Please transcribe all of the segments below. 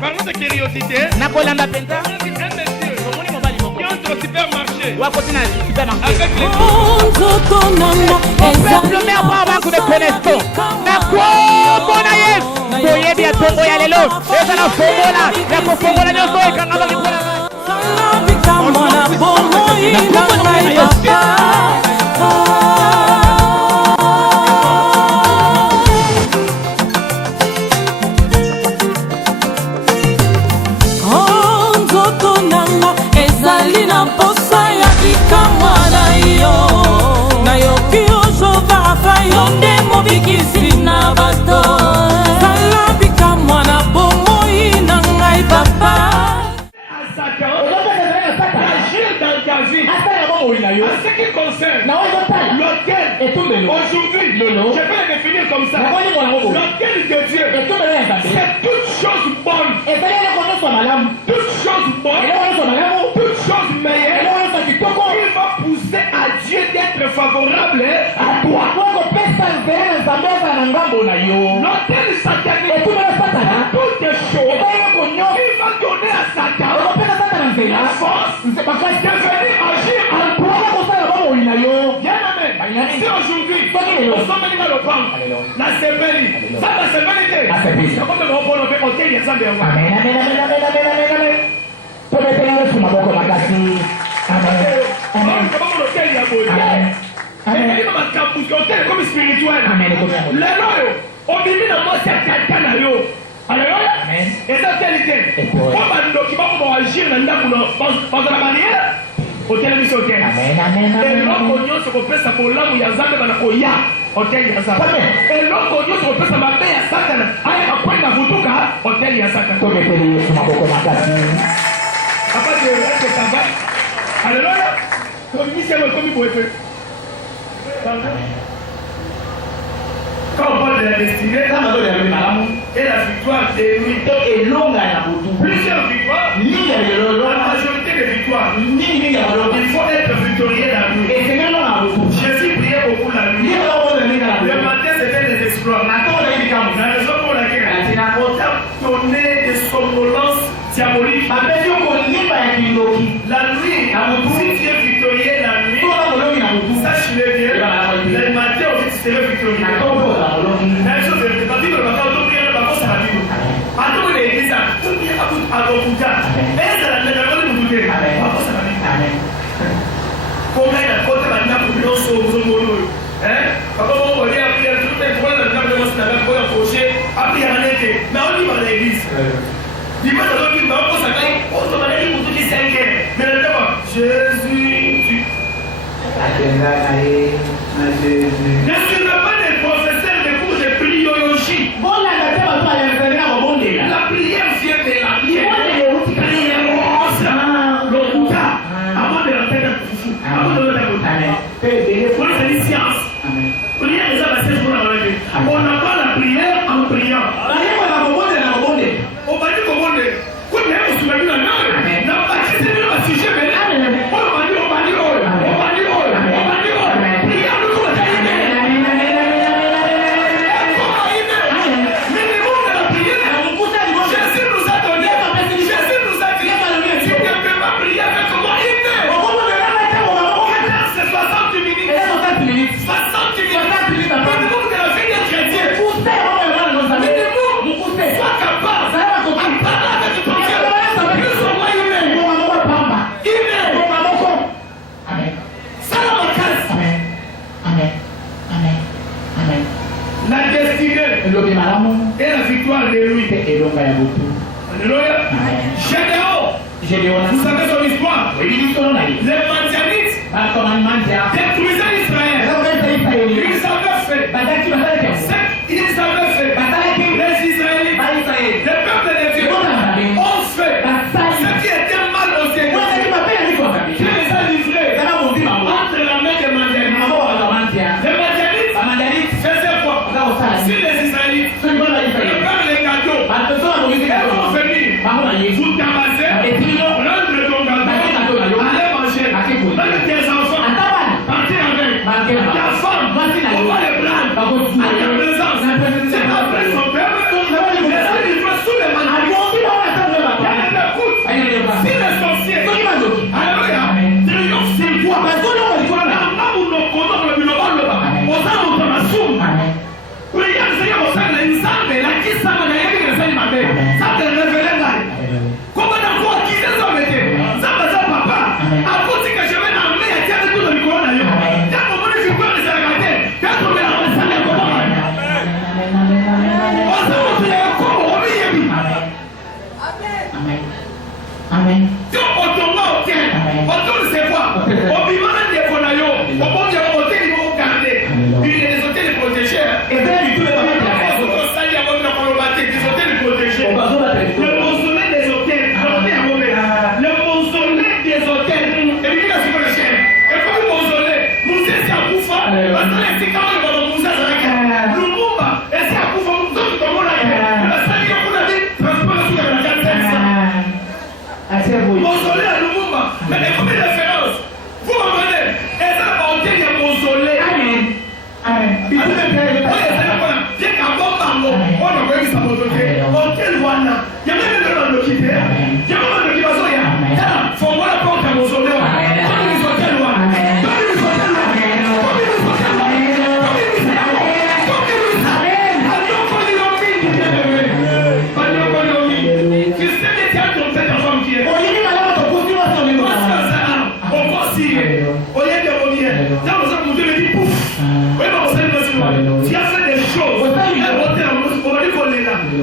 Par de curiosité, qui entre au supermarché avec les en ce qui concerne l'autel, aujourd'hui, je vais le définir comme ça. L'autel de Dieu, c'est toute chose bonne, toute chose bonne, toute chose meilleure. Il va pousser à Dieu d'être favorable à toi. L'autel satanique, toutes choses, il va donner à Satan la force de venir agir en toi. Si aujourd'hui, on sommes venus à le prendre, la sévérité, ça la sévérité, c'est comme le repos, on fait monter les gens de moi. Amen. Comme spirituel. Alléluia. Et ça, qualité. Comme un document pour agir dans la manière. Hôtel de Hôtel. Et l'homme se repère sa pour l'homme, il y a Zambé Banakoya. Hôtel Yazaka. Et l'homme se repère sa mère à Satan. Aïe, après la Boutuka, Hôtel Yazaka. Papa de reste ça va. Alléluia. Comme Michel, comme il peut être. Quand on parle de la destinée, et la victoire est plusieurs victoires, la majorité des victoires, il faut être victorieux la nuit. Jésus priait beaucoup la nuit. Le matin, c'était des exploits. La raison pour laquelle il a donné des somnolences diaboliques. La nuit, si tu es victorieux la nuit, sache-le bien, le matin aussi tu serais victorieux. La chose est que quand tu veux le matin, on doit prier le matin, ça va vivre. Attends, il est dit ça. Tout bien à tout à l'okuta. Et c'est la dernière fois que vous doutez. Papa, ça va vivre. Combien il y a côté maintenant pour nous sauver. Papa, on va aller appeler tout le monde. On va aller approcher. Après, il y a un été. Mais on y va à l'église. Dimanche, on va dire, on va aller pour tout qui s'inquiète. Mais le temps, Jésus. Ne suis pas des professeurs de cours de priologie. La prière vient de la prière. Le Bouddha, avant de la tête de Fufu, avant de la tête. Pour les sciences, prière est ça, c'est pour la vie. On n'a pas la prière en priant. On va dire comment on est. Quand on est sur la vie, on a c'est le sujet, mais on va dire. Et la victoire de lui. Alléluia. Gédéon. Vous savez son histoire. Les Madianites détruisaient Israël. Ils avaient fait. Ils avaient fait. Les Israélites. Les peuples de Dieu ont fait ce qui était mal au Seigneur. Qui les a livrés entre la main des Madianites. Les Madianites faisaient quoi? Si les Israélites préparent les cadeaux, elles vont venir vous tabasser, prendre ton gâteau, aller manger, même tes enfants, partir avec ta femme, on va les prendre à ta présence.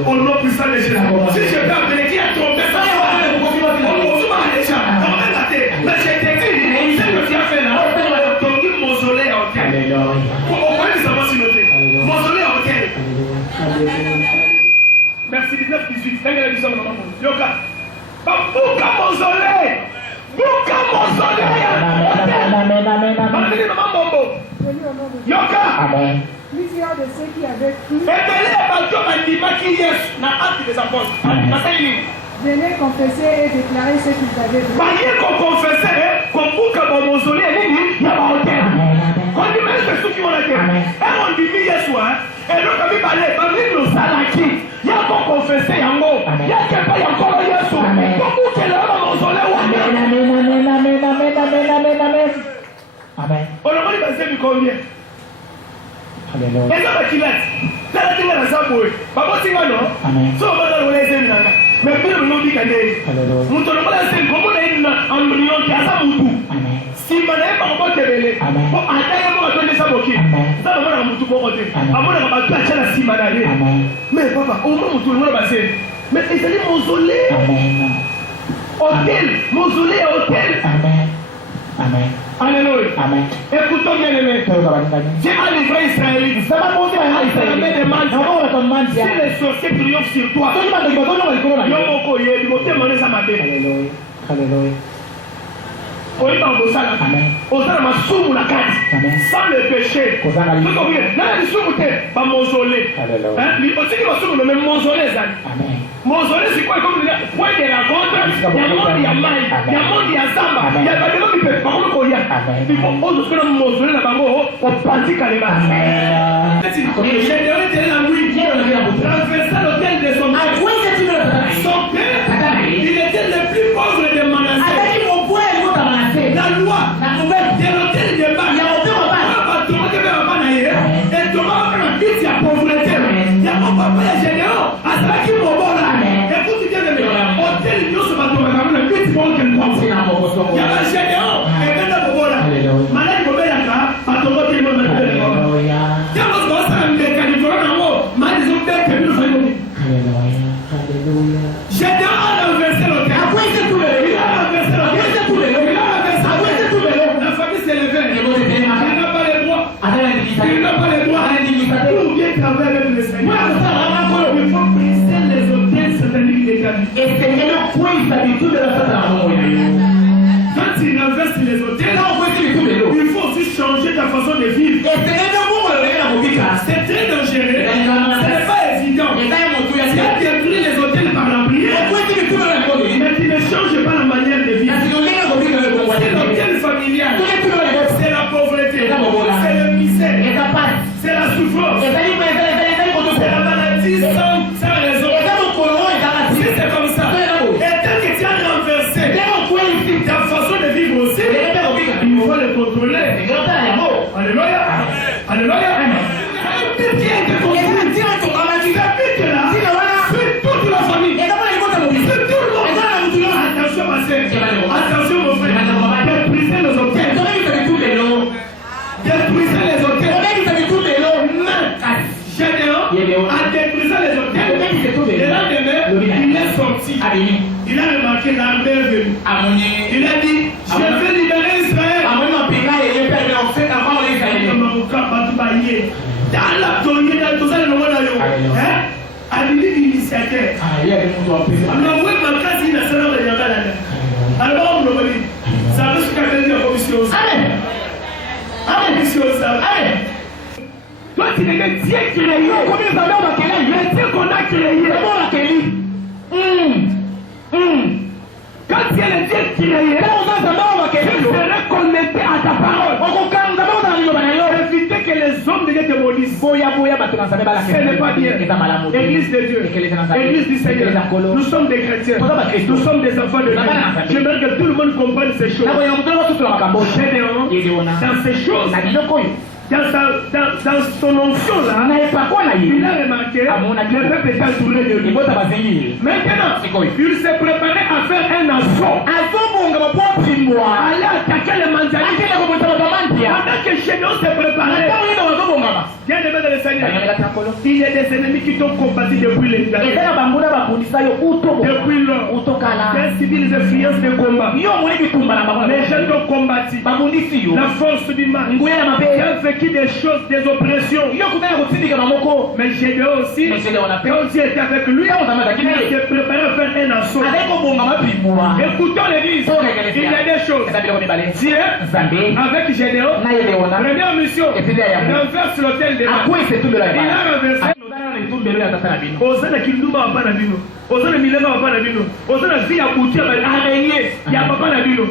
au nom puissant de Jésus. Si je peux appeler qui a trompé ça, mais je t'ai dit, c'est ce que tu as fait là. Ton mausolée à hôtel. On va les avoir sur noter. Mausolée à hôtel. Merci 19, 18. Yoka. Bouka mausolée. Bouka mausolée. Yoka. Amen. Plusieurs de ceux qui avaient cru venaient confesser et déclarer ce qu'ils avaient vu. Amen. Alléluia. Mais papa, au moment où tout le monde va passer, mais c'est les mausolées. Hôtel, mausolée, hôtel. Amen. Amen. Alléluia. Amen. Écoutons bien aimé. Dieu a livré Israël. Ça va monter à Israël. Si les sorciers triomphent sur toi, Alléluia. Alléluia. Amen. Sans le péché. Pas mausolée. Amen. Mausolée, c'est quoi? Comme point de rencontre, il y a monde, il y a maille, il y a monde, il y a samba, il y a pas de monde qui peut pas le courir. Il faut que le mausolée là-bas, on pratique à l'évêque. J'ai donné de la nuit, transversal l'hôtel de son père. Son père, il était le plus pauvre de Manassé. La loi de l'hôtel de bas, il y a aucun repas. Et Thomas va faire la vie, il y a pauvreté. Il y a mon papa, il y a Général, à ça qui est mon bon là. Écoute bien, hôtel, il y a ce bateau, il y a le petit bon qui est il y a la Général, et il y a le bon là. Malade, il y a le bateau qui est mon bon là. Il y a le bon ça, il y a le bon là. Malade, ils ont fait que nous faisons. Général a renversé l'hôtel. Il a renversé l'hôtel. La famille s'est levée. Il n'a pas les droits. Il n'a pas les droits. Pour bien travailler avec le Seigneur, il faut briser les hôtels sataniques établis. Quand il renverse les hôtels, il faut aussi changer ta façon de vivre. C'est très dangereux. Ce n'est pas évident. Tu as détruit les hôtels par la prière, mais tu ne changes pas la manière de vivre. C'est l'hôtel familial. C'est la pauvreté. C'est le misère. C'est la souffrance. C'est la maladie sans raison. Si c'est comme ça, et tel que tu as renversé ta façon de vivre aussi, il faut le contrôler. Alléluia. Alléluia. Toute la famille. C'est tout le monde. Attention ma soeur. Attention mon frère. Détruisez les hôtels. Détruisez les hôtels. Général a détruisé les hôtels. Le lendemain, il est sorti. Il a remarqué l'armée est venue. Il a dit, je vais libérer Israël. Dans la tournée, dans tout ça, le monde a eu. A lui l'initiateur. Alors, oui, ma classe, il a serré le Yabala. Alors, on le dit. Ça veut se faire la commission. Amen. Amen. Toi, tu n'es que Dieu qui l'a eu. Combien de temps on a créé? Le Dieu qu'on a créé. Comment on a créé? Quand Dieu est le Dieu qui l'a eu, tu serais connecté à ta parole. Éviter que les hommes de Dieu te maudissent. Ce n'est pas bien. Église de Dieu. Église du Seigneur. Nous sommes des chrétiens. Nous sommes des enfants de Dieu. J'aimerais que tout le monde comprenne ces choses. Dans ces choses, dans son onction là, il a remarqué le peuple était entouré de lui. Maintenant, il s'est préparé à faire un assaut. Aller attaquer les mandaliers. Pendant que Gédéon s'est préparé, bien aimé dans le Seigneur, il y a des ennemis qui t'ont combattu depuis les années. Depuis lors, j'ai subi les influences de combat. Les gens t'ont combattu. La force du mal. Qui a vécu des choses, des oppressions. Mais Gédéon aussi, quand Dieu était avec lui, il s'est préparé à faire un assaut. Écoutons l'église. Il y a des choses. Dieu, avec Gédéon, première mission, renverse l'autel des mains. Il a renversé. Osana kinduma hapana bino. Osana milema hapana bino. Osana via kutia araignée ya papa na bino.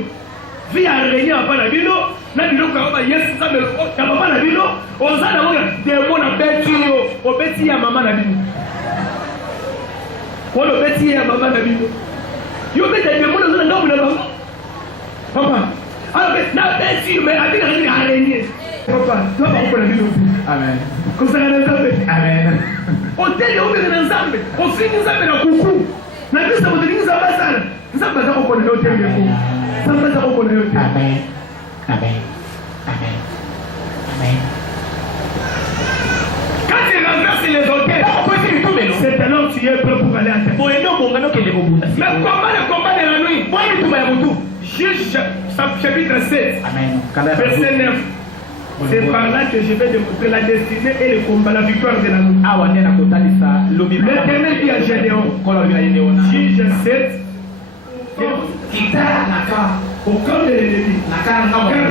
Via araignée hapana bino. Na bino kwa Yesu sabe ya papa na bino. Osana moya demo na betio. Obeti ya mama na bino. Kwa obeti ya mama na bino. Yo beti demo na zona ndamu na baba. Papa. Alors na beti mais abina ni araignée. Papa, toi on na bino. Amen. Amen. Hotel ya ubele na nzambe. Ofini nzambe na kuku. Na bisa modeli nzambe sana. Nzambe za ko na hotel yako. Nzambe za ko na hotel. Amen. Amen. Amen. Amen. Quand tu renverses les hôtels, c'est alors que tu es prêt pour aller à terre. Mais comment le combat de la nuit? Juge chapitre 7, verset 9. C'est par là que je vais démontrer la destinée et le combat, la victoire de la nuit. L'Éternel dit à Gédéon, Juge 7, au camp de l'ennemi, car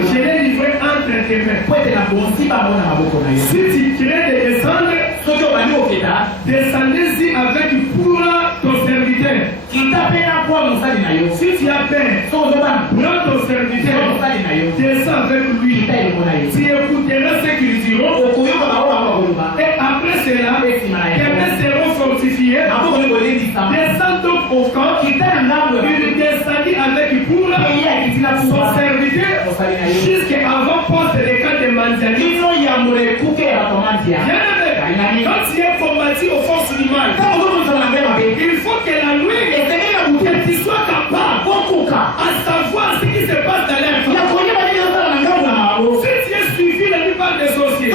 je l'ai livré entre tes mains. Si tu crées de descendre, descendez-y avec pour ton serviteur. Si tu as peur, prends ton serviteur, descends avec lui. Tu écouteras ce qu'ils diront. Et après cela, quelqu'un seront fortifiés. Descends donc au camp. Il descendit avec pour son serviteur jusqu'à avant-poste des camps de Manzani. Quand tu es combattu aux forces du mal, il faut que la nuit, que tu sois capable à savoir ce qui se passe dans l'air. Si tu es suivi la plupart des sorciers,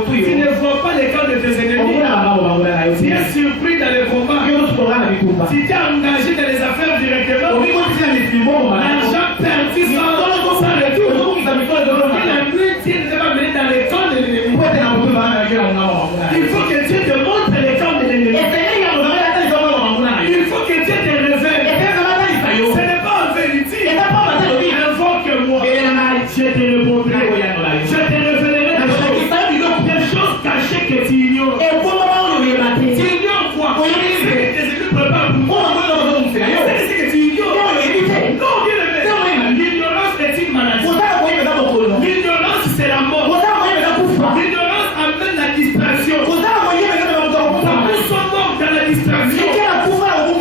tu ne vois pas les camps de tes ennemis. Tu es surpris dans les combats. Si tu es engagé dans les affaires directement, l'argent perdu sans retour. Et la nuit, tu ne vas venir dans les camps de l'ennemi. Il faut que Dieu te montre les camps de l'ennemi. Il faut que Dieu te révèle. Ce n'est pas en vérité. Invoque-moi. Je te répondrai. Je te révélerai des choses cachées que tu ignores. Tu ignores quoi? C'est que tes ennemis préparent pour toi. C'est que tu ignores. Non, bien aimé. L'ignorance est une maladie. L'ignorance, c'est la mort. L'ignorance amène la distraction. Nous sommes morts dans la distraction.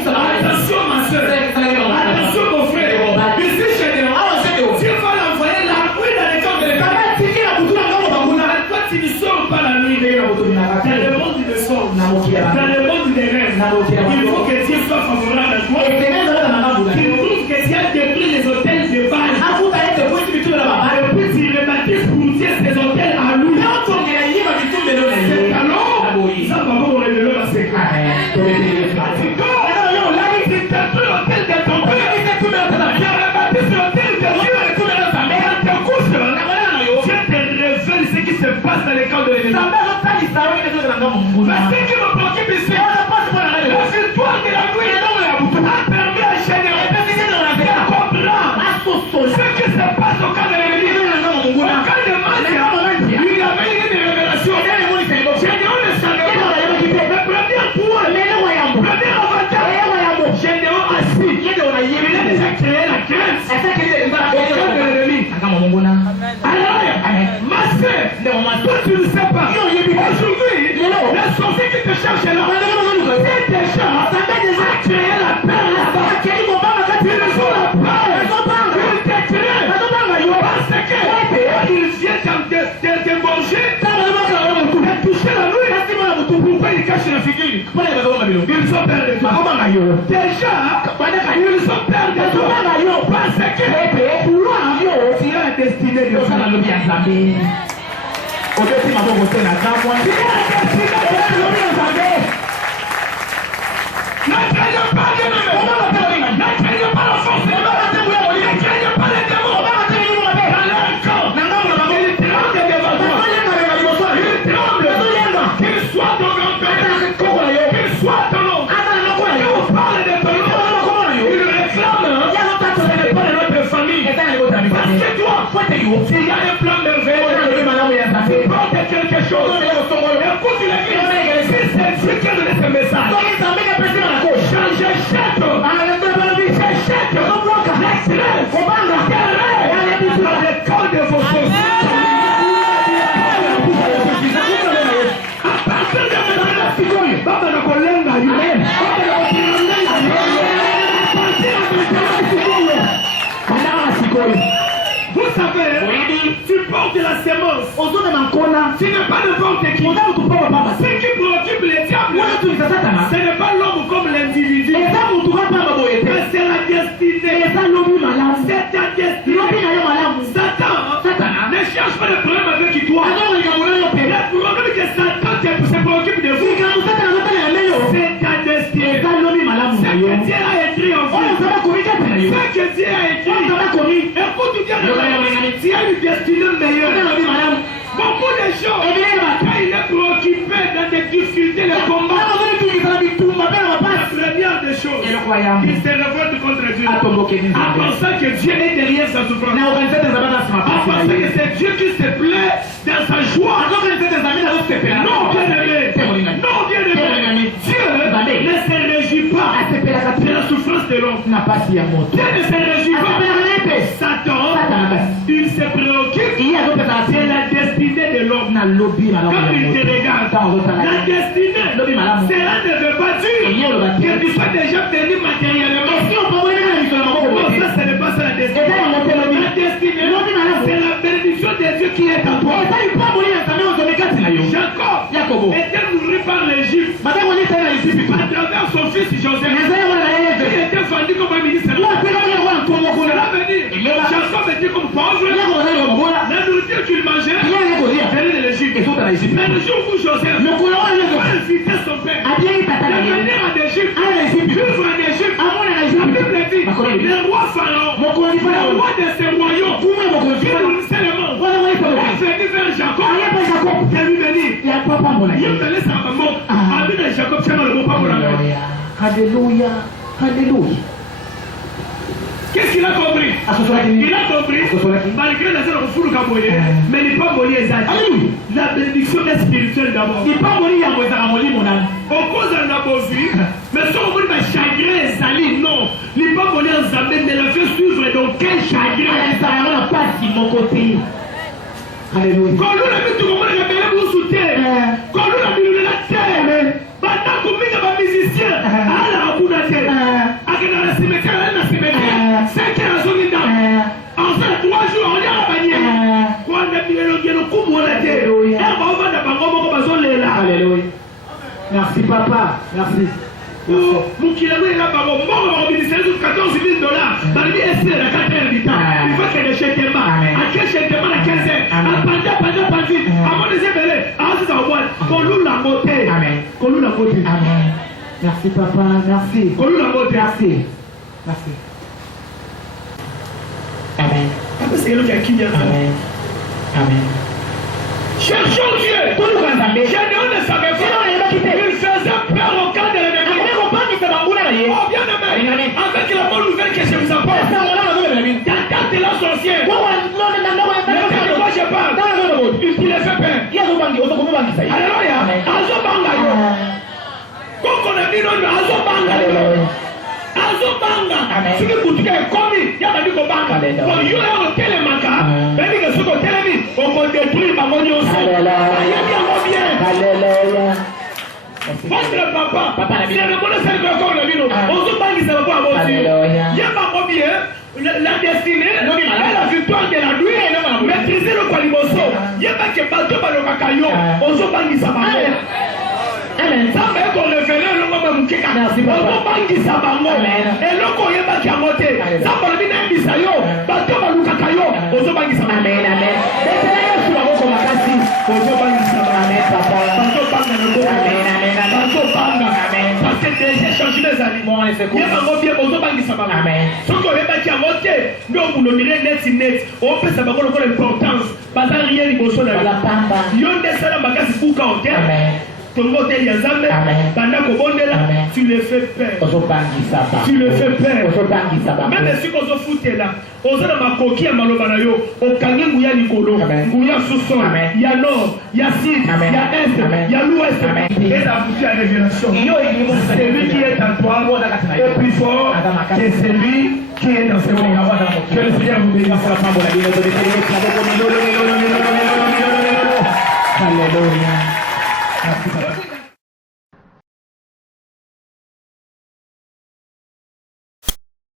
Attention, ma soeur. Attention, mon frère. Ici, chez Dieu, Dieu va l'envoyer la nuit dans les camps de l'État. Toi, tu ne sors pas la nuit. Dans le monde de sort, dans le monde des rêves, il faut que Dieu soit favorable à toi. Tu trouves que Dieu a détruit les hôtels de Baal. Et puis tu rebâtis pour Dieu ces hôtels à lui. C'est alors, ça va vous révéler la sécurité. Tu détruis l'hôtel de ton père. Tu rebâtis l'hôtel de Dieu et tu le mets dans ta mère. Dieu te révèle ce qui se passe dans les camps de l'ennemi. Mais ce qui me préoccupe ici, la victoire de la nuit a permis à Général de comprendre ce qui se passe au cas de l'ennemi. Au cas de Mandia, il avait eu des révélations. Général ne savait pas. Le premier point, premier avantage, Général assis. Il a déjà créé la crainte au cas de l'ennemi. Alors, ma soeur, toi tu ne sais pas. Aujourd'hui, les sorciers qui te cherchent là, c'est déjà à créer la peur là-bas. Ils ont la peur. Ils te créent. Parce qu'ils viennent t'embaucher, de toucher la nuit. Pourquoi ils cachent la figure? Ils ont peur de toi. Déjà, ils ont peur de toi. Parce que tu as la destinée de Dieu. N'atteignez pas l'ennemi. N'atteignez pas la force de l'ennemi. N'atteignez pas les démons. Dans leur corps. Ils tremblent devant toi. Ils tremblent. Qu'ils soient ton grand-père. Qu'ils soient ton oncle. Ils vous parlent de ton nom. Ils réclament. Ce n'est pas de notre famille. Parce que toi, s'il y a un plan merveilleux, tu portes quelque chose. Écoute l'église. Si c'est Dieu qui a donné ce message. J'achète. J'achète. L'excellence. Dans le corps de vos choses. À partir de maintenant, Baba na kolenga yule. Vous savez, tu portes la sémence. Tu n'es pas n'importe qui. Ce qui préoccupe les diables, ce n'est pas l'homme comme l'individu. Mais c'est la destinée. C'est ta destinée. Satan ne cherche pas de problème avec toi. Le problème que Satan se préoccupe de vous, c'est ta destinée. Ce que Dieu a écrit en vous. Ce que Dieu a écrit. Écoute bien, tu as une destinée meilleure. Beaucoup de choses. Quand il est préoccupé dans des difficultés, les combats, la première des choses, il se révolte contre Dieu. En pensant que Dieu est derrière sa souffrance. En pensant que c'est Dieu qui se plaît dans sa joie. Non, bien-aimé. Non, bien-aimé. Dieu ne se réjouit pas de la souffrance de l'homme. Dieu ne se réjouit pas. Satan, il se préoccupe de la destinée de l'homme. Quand il te regarde, la destinée, cela ne veut pas dire que tu sois déjà béni matériellement. Non, ça, ce n'est pas ça la destinée. La destinée, c'est la bénédiction de Dieu qui est en toi. Jacob était nourri par l'Égypte à travers son fils Joseph. Il était vendu comme un ministre. Cela veut dire, Jacob était comme pauvre. La nourriture qu'il mangeait venait de l'Égypte. Mais le jour où Joseph a invité son père à venir en Égypte, vivre en Égypte, la Bible dit, le roi Pharaon, le roi de ses royaumes, qui nourrissait le monde, est venu vers Jacob. Il lui venir. Il me laisse à maman. Avec Jacob, c'est le mot pas pour la mère. Alléluia. Alléluia. Qu'est-ce qu'il a compris? Il a compris, malgré la zone de Kaboye, mais il n'est pas moli exactement. La bénédiction est spirituelle d'abord. Il n'est pas moli à Moïse. Au cause de la bovie, mais si on veut chagrin et sali, non. Il n'est pas moli en Zambé, mais la fait suivre donc quel chagrin. Ça n'a pas si mon côté. Alléluia. Quand nous l'avons tout compris, il y a un soutien. Quand nous l'avons vu la terre, maintenant, comme il y a un musicien, à la Raboudate, à la cimetière, à la cimetière, 5 heures à son état. En fait, 3 jours, on y a la bannière. Quand on a mis le coup, on a dit, alléluia. Merci, papa. Merci. Moukilabou est là, mort au ministère de $14 000. Malgré essayer la 4 heures du temps. Il faut qu'elle achète des mains. À quel chèque des mains à 15 heures? À pendant, avant de se mêler. À ce moment, qu'on loue la beauté. Amen. Qu'on loue la beauté. Amen. Merci, papa. Merci. Qu'on loue la beauté. Merci. Merci. Amen. C'est le qui a Amen. Amen. cherchons Dieu. Gédéon ne savait pas. Il faisait peur au camp de l'ennemi. Oh bien-aimé, avec la bonne nouvelle que je vous apporte, Tata de la sorcière, le temps de quoi je parle, il les fait peur. Alléluia. Azobanga yo. Koko na bino yo azobanga yo. Azobanga. Siki kutuka ekomi ya bandi ko banga. Ko yo ya hotel maka. Bandi ke soko telemi o ko détruire bango nyonso. Ayebi yango bien. Alléluia. Votre papa, c'est le bon service de corps de vino. On se bat qui ça va pas avoir aussi. Il y a pas bien la destinée, la victoire de la nuit, maîtriser le qualimoso. Il y a pas que bateau par le cacaillot. On se bat qui ça va pas. Ça va être révélé le moment où on se bat qui ça va pas. Et le corps est pas qui a monté. Ça va venir un bisayo, bateau par le cacaillot. On se bat qui ça va pas. Amen, amen. Parce que déjà changé mes aliments et c'est quoi? Il y a un bien besoin de ça. Amen. Ce qu'on est pas qui a monté, nous on le mire net net. On peut savoir l'importance. Pas rien de besoin de la pamba. Yon de ça la bagage pour quand? Amen. Ton modèle y a jamais. Pendant qu'on bonne là, tu le fais peur. Tu le fais peur. Même si on se fout là, on se dans ma coquille à Malobanayo, au Kangé où il y a Nicolo, où il y a sous-sol, il y a nord, il y a sud, il y a est, il y a l'ouest. Et la boutique à révélation. Celui qui est en toi est plus fort que celui qui est dans ce monde. Que le Seigneur vous bénisse.